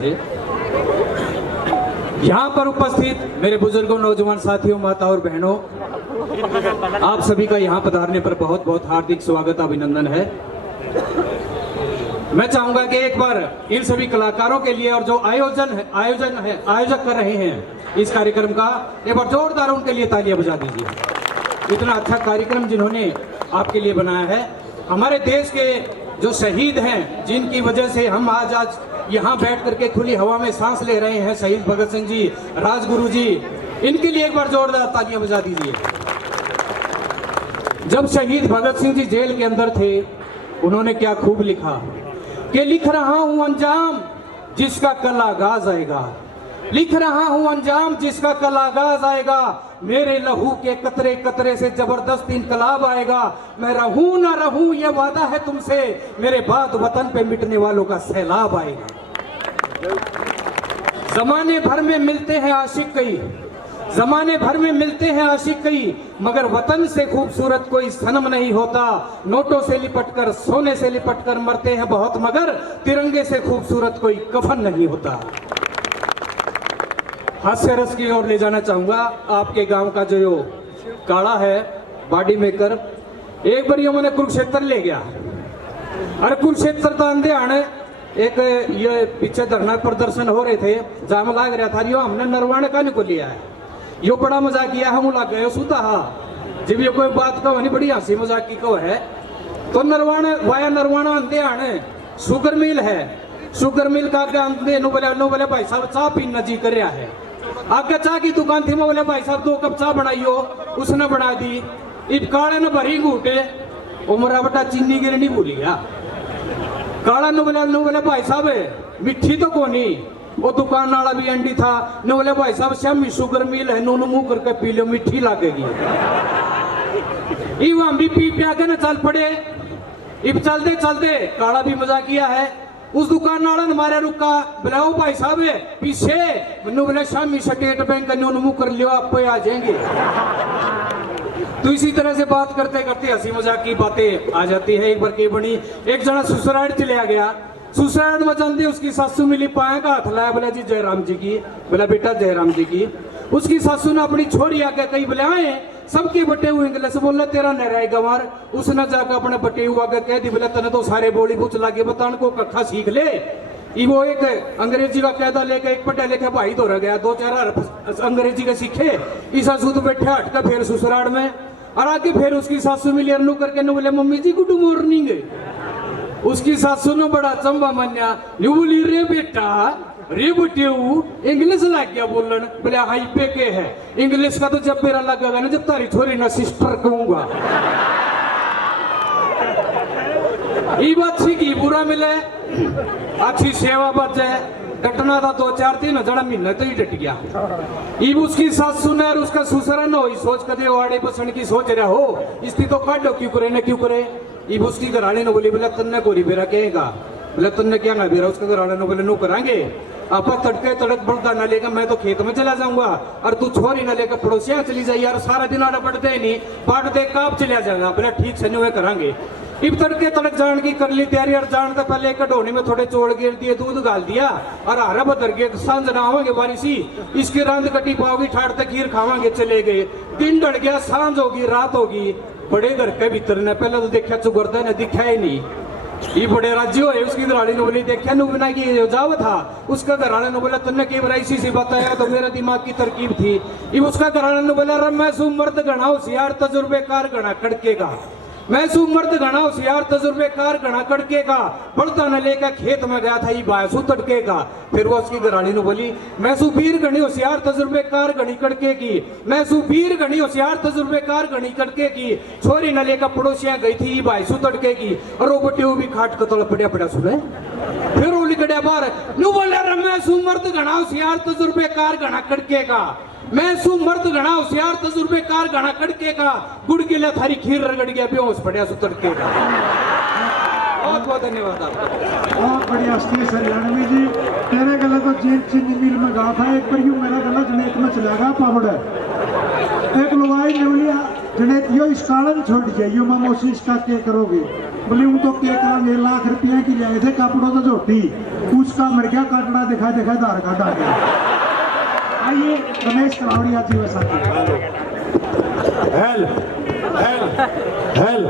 यहाँ पर उपस्थित मेरे बुजुर्गों, नौजवान साथियों, माता और बहनों, आप सभी का यहाँ पधारने पर बहुत बहुत हार्दिक स्वागत, अभिनंदन है। मैं चाहूंगा कि एक बार इन सभी कलाकारों के लिए और जो आयोजक कर रहे हैं इस कार्यक्रम का, एक बार जोरदार उनके लिए तालियां बजा दीजिए। इतना अच्छा कार्यक्रम जिन्होंने आपके लिए बनाया है। हमारे देश के जो शहीद हैं, जिनकी वजह से हम आज यहाँ बैठ करके खुली हवा में सांस ले रहे हैं, शहीद भगत सिंह जी, राजगुरु जी, इनके लिए एक बार जोरदार तालियां बजा दीजिए। जब शहीद भगत सिंह जी जेल के अंदर थे, उन्होंने क्या खूब लिखा कि लिख रहा हूं अंजाम जिसका कल आगाज आएगा, लिख रहा हूं अंजाम जिसका कल आगाज आएगा, मेरे लहू के कतरे कतरे से जबरदस्त इनकलाब आएगा, मैं रहूं ना रहूं ये वादा है तुमसे, मेरे बाद वतन पे मिटने वालों का सैलाब आएगा। जमाने भर में मिलते हैं आशिक कई, जमाने भर में मिलते हैं आशिक कई, मगर वतन से खूबसूरत कोई सनम नहीं होता। नोटों से लिपटकर, सोने से लिपटकर मरते हैं बहुत, मगर तिरंगे से खूबसूरत कोई कफन नहीं होता। हास्य रस की ओर ले जाना चाहूंगा आपके गांव का जो काड़ा है, बॉडी मेकर, एक बार ये मैंने कुरुक्षेत्र ले गया। अरे कुरुक्षेत्र तो अंधे आने एक ये पीछे धरना प्रदर्शन हो रहे थे, जाम लाग रहा था, यो हमने नरवाने का नहीं को लिया है, यो बड़ा मजाक किया, हम लग गए सुता। हाँ, जब ये कोई बात कहो नहीं, बड़ी हंसी मजाक की कहो है। तो नरवाना वाया नरवाना अंधे आने शुगर मिल है, शुगर मिल का अंधे नो बोले भाई साहब चाह पीना जी कर रहा है। आगे चाह की दुकान थी, मैं बोले भाई साहब 2 कप चाह बनाइयो, उसने बना दी। इब काले ने भरी घूटे, उमरा बटा चीनी गिर नहीं भूली गया। काला नो बोले भाई साहब मिट्टी तो कोनी, वो दुकान वाला भी अंडी था, नो बोले भाई साहब श्यामी शुगर मिल है, नून मुंह करके पी लो, मिट्टी लगेगी। इब हम भी पी पिया के ना चल पड़े। इब चलते चलते काला भी मजा किया है, उस दुकान वाला ने मारे रुका, बुलाओ भाई साहब पीछे, मैंने बोले शामी स्टेट बैंक का नून मुंह कर लियो, आप पे आ जाएंगे। तो इसी तरह से बात करते करते हंसी मजाक की बातें आ जाती है। एक बार की बनी, एक जना ससुराल चले गया, ससुराल में जानते उसकी सासू मिली, पाए का हाथ लाया, बोला जी जयराम जी की, बोला बेटा जयराम जी की। उसकी सासू ने अपनी छोरी आके कही, बोले आए सबके बटे हुए इंग्लिश बोला, तेरा न रह गंवार। उसने जाकर अपने बटे हुआ के कह दी, बोला तने तो सारे बोली बुच लागे, बतान को कखा सीख ले। वो एक अंग्रेजी का कहता लेके एक पढ़े लिखे भाई तो रह गया, 2-4 अंग्रेजी के सीखे, ईसा सूद बैठे हट का फिर ससुराल में। और आगे फिर उसकी सासू मिली, अनु करके न बोले मम्मी जी गुड मॉर्निंग। उसकी सासू ने बड़ा चंबा मन्या, यू बोली रे बेटा रे बटेऊ इंग्लिश लग गया बोलन, बोले हाई पे के है इंग्लिश का, तो जब मेरा लगेगा ना, जब तारी छोरी ना सिस्टर कहूंगा। ये बात की बुरा मिले, अच्छी सेवा बचे, डटना था 2-4-3 जड़ा महीने तो ही डट गया। इब उसकी सासू ने और उसका ससुरा न हो सोच कदे वाड़े बसन की सोच रहा हो, इसकी तो काटो क्यों करे न क्यों करे। इब उसकी घराने ने बोली, बोला तन्ने कोरी बेरा कहेगा, बोले तन्ने क्या ना बेरा। उसका घराने ने बोले नो करांगे, आप तड़के तड़क बड़दा न लेकर मैं तो खेत में चला जाऊंगा, और तू छोरी न लेकर पड़ोसियां चली जाए यार, सारा दिन आड़ा बढ़ते नहीं, बाट दे काप चला जाएगा। बोला ठीक से नहीं करांगे। इब तड़के तड़क जान की कर ली तैयारी, और जान तो पहले कटोनी में थोड़े चौड़ गिर दिए, दूध गाल दिया, और हरा बदर के सांझ नहावांगे बारिशी, इसकी रांध कटी पाओगी, ठाट तक खीर खावांगे, चले गए। दिन डर गया, सांझ होगी, रात होगी, बड़े घर के भीतर ने पहले तो देखा चुगरदा ने दिखा ही नहीं। ये बड़े राज्य हुए, उसकी घराड़ी ने बोली देखा नु बिना की जाव था। उसका घराने ने बोला तुमने के बार ऐसी सी बताया, तो मेरा दिमाग की तरकीब थी। ये उसका घराने ने बोला मैं सु मर्द घना होशियार तजुर्बेकार घना कड़केगा, मैं सु मर्द घना होशियार तजुर्बेकार घना कड़केगा, बड़ता न लेकर खेत में गया था, ये बायसु तड़केगा। फिर वो उसकी घरानी ने बोली मैं सु वीर घनी होशियार तजुर्बेकार घनी कड़केगी, मैं सु वीर घनी होशियार तजुर्बेकार घनी कड़केगी। छोरी न लेकर पड़ोसियां गई थी, ये बायसु तड़केगी, और वो बटे भी खाट कतल पड़िया पड़ा सुने। फिर वो लिखड़िया बाहर नु बोले मैं सु मर्द घना होशियार तजुर्बेकार घना कड़केगा, मैं सु मर्द घना होशियार तजुर्बेकार घना कड़केगा, गुड़ गिला थारी खीर रगड़ गया, बेहोश पड़िया सु तड़केगा। बहुत बहुत धन्यवाद आपका। बहुत बढ़िया स्टेज हरियाणवी जी, तेरे गला तो जेल चीनी मिल में गा था, एक पर यूं मेरा गला जनेत में चला गया पावड़। एक लुगाई ने बोली जने यो इस कारण छोड़ जाइयो मामोसी इसका क्या करोगे? बोले हम तो क्या करेंगे, लाख रुपया की लाए थे कपड़ों तो झोटी, उसका मर गया काटना दिखा दिखा धार काटा गया। आइए रमेश करावड़िया जी वैसा हेल हेल हेल